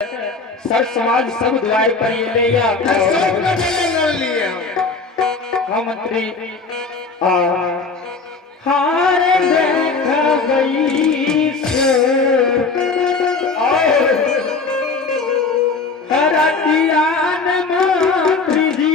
सर समाज सब द्वार पर ये ले या सबका बोले लिए हाँ मंत्री हार देख गई से हरतियान मंत्री जी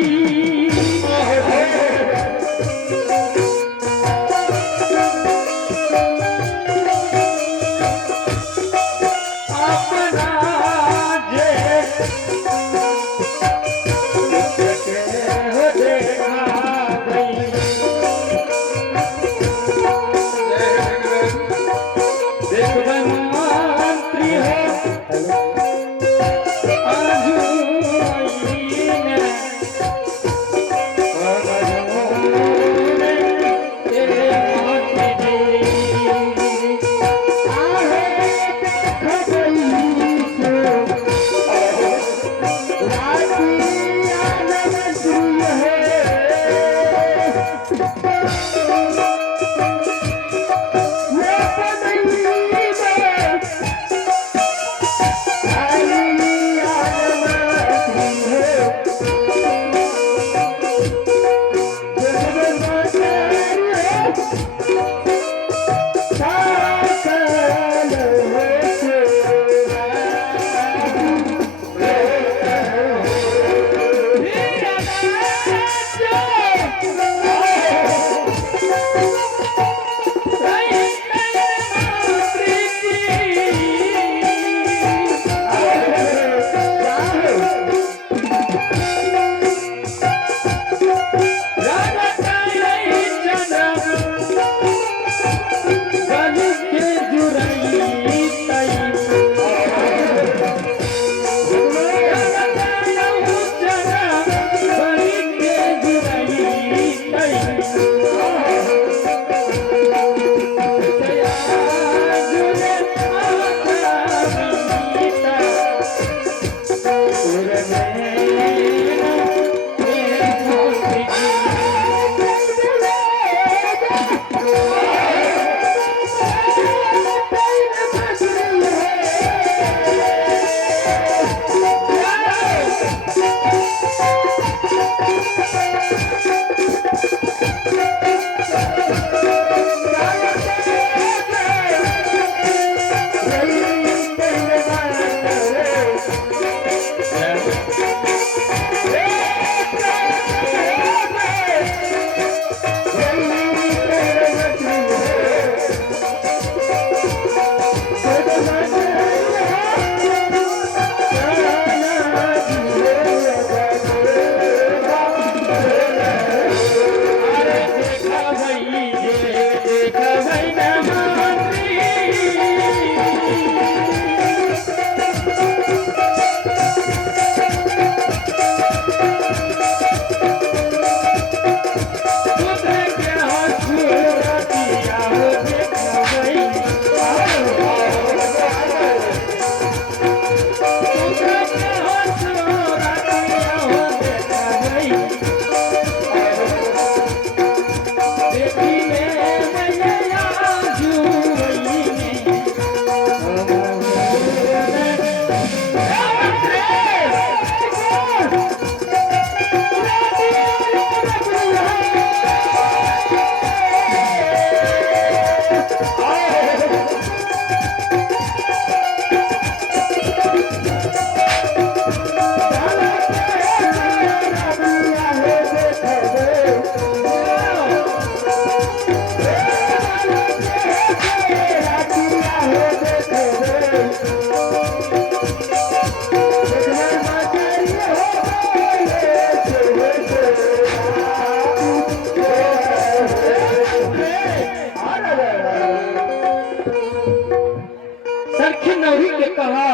अपना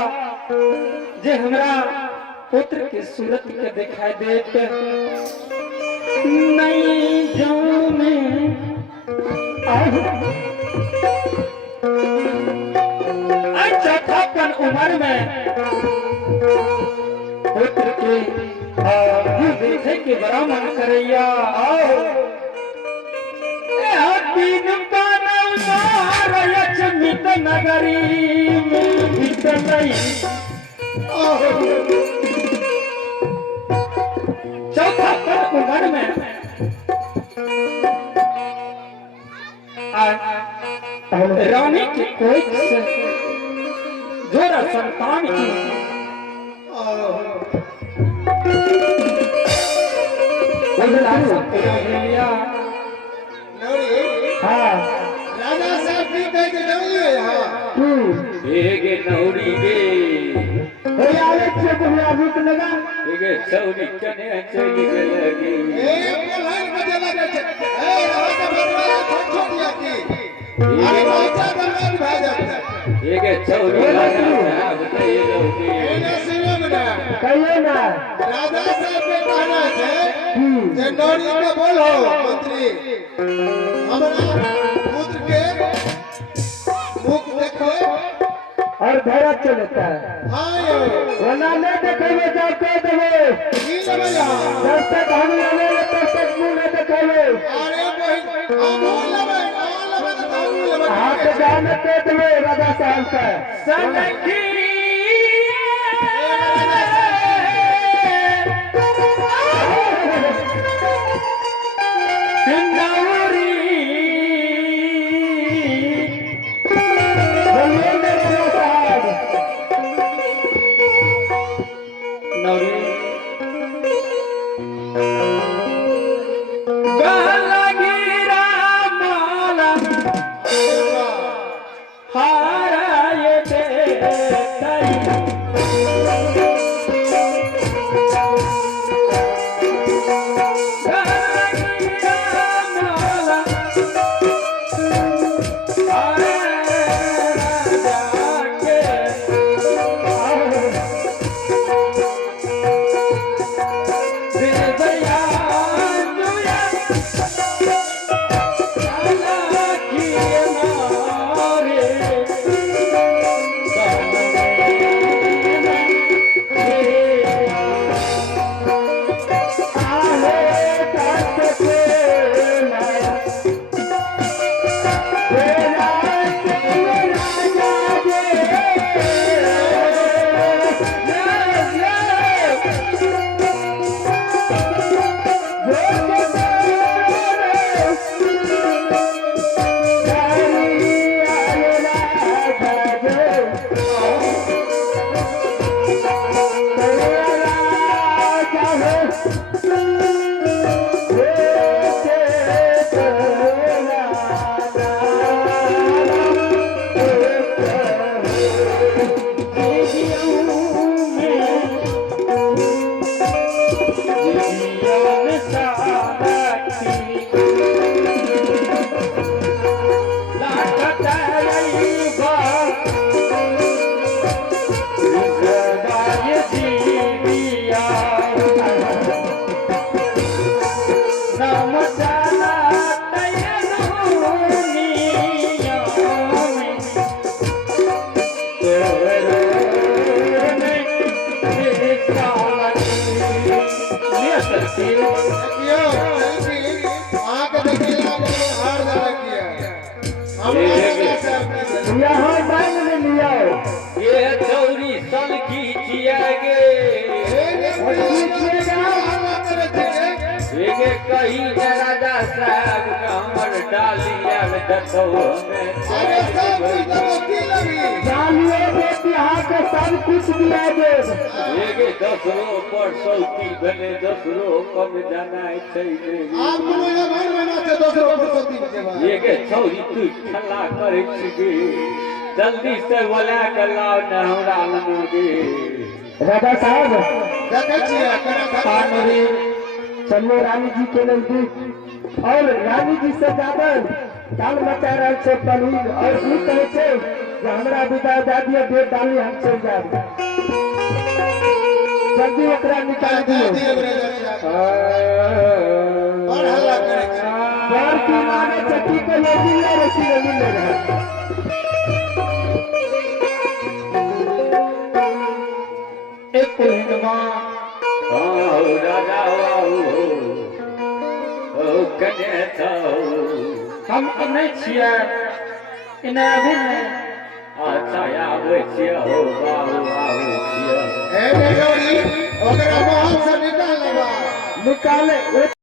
जे हमरा पुत्र के सूरत के दिखाई देत नहीं जाऊं मैं चौथापन उम्र में पुत्र के देखे के बड़ा मन करैया आओ नगरी में चौथा पद उमर में रानी की कोई से जोरा संतान की उजला लिया। हाँ राजा साहब की कह के जाइए यहाँ गे नौरी गे गे चौरी कने चली लगी ए प्रधान बजे लगे ए राजा बदला छोट छोट याकी अरे भाईचा दरबार भाई जाता गे चौरी साहब ते लोगी ए ना सुनो ना कहिए ना राजा साहब के कहना है जे नौरी के बोलो मंत्री हमारा पुत्र के मुख देखो और धैर्य चलता है हाँ यो वरना नहीं देखेंगे जब कह देंगे की लगे यहाँ जब तक हम लगे तब तक मुंह नहीं देखेंगे अरे भाई हम लगे तो हम लगे हाथ जाने कह देंगे राजा साहब का सनकी यहाँ बैंक में लिया ये चौरी सन की जियागे ये कहीं राजा साहब का हमर डालिया दतो में जानिए बेटी यहाँ के सब कुछ दिया दे ये 10 रो पर सौती बने 10 रो कम जाना है ये के चौरी तू ठल्ला करे छी जल्दी से बोला कर लाओ न हमरा लगे राजा साहब देखे छियै पानरी चलिए रानी जी के नजदीक और रानी जी से ज्यादा ताल मचा रहे छे पनीर और ई कहे छे कि हमरा विदा दे दिए डेट डाली हम चल जाब जल्दी ओकरा निकाल दियो और हल्ला करे बार की माने चट्टी को ले मिले रहे एक हिंदमा राजा ओ कने था हम नहीं छिया इन्हें अभी नहीं अच्छा आवे छिया हो बाबू आवे छिया निकाले